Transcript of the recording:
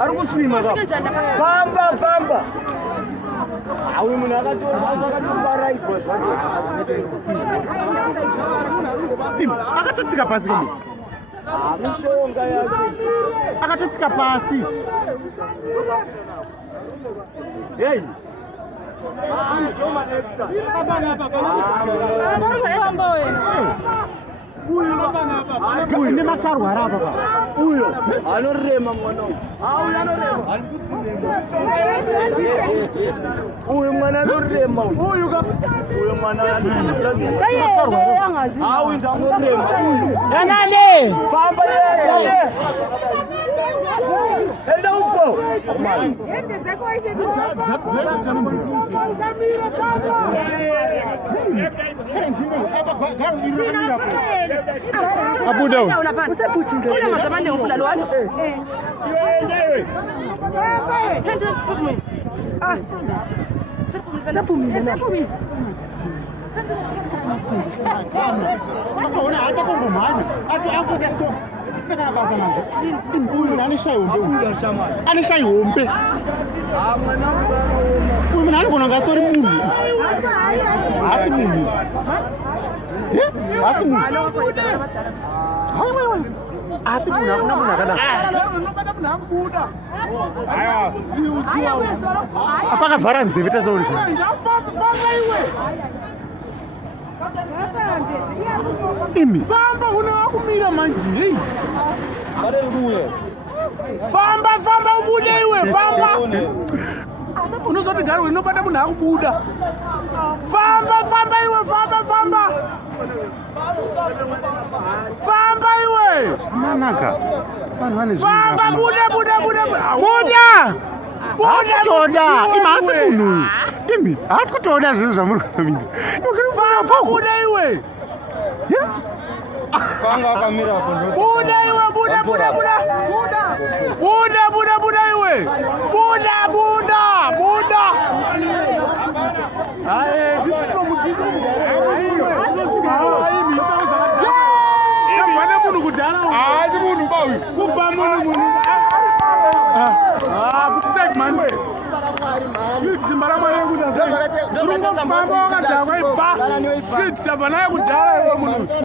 Ari kuswima ka. Famba. Awu munhu akatobara igozva. Akatotsika pasi kamo. Mishonga yake. Akatotsika pasi. Hey. Uyu nemakarwara apa. Uyo anorema mwana uyu. Anorema. Uyu mwana anorema uyu. Uyu mwana anorema. Awu ndanorema uyu. Yanale. Bamba yeye. Enda uko. Abu Daud. Ule mazamani ufulalo wacho. Akaona hata kongomani. Akudeso. Sitaka basa manje. Uyu anishayi hombe. Uyu mwana alikuwa na story munhu. Asi munhu. Asi munhu. Hayi. Asi munhu akuna munhu akada. Unobata munhu akubuda. Apaka vhara nzeve tasauri. Famba iwe. Imi. Famba una wakumira manje. Hey. Famba ubude iwe. Famba. Unozoti gari unobata munhu akubuda. Famba iwe. Famba iwe. Manaka. Famba buda. Asikutoda. Imasi munhu. Imi. Asikutoda zvinhu zvamuri kuita. Famba buda iwe. Panga akamira hapo. Buda iwe. Buda iwe. Buda. Aye. Mwana munhu kudhara. Asi munhu bawi. Kuba munhu. Kutsek man. Shit, simbara mwana kudhara. Shit, tabana kudhara iwe munhu.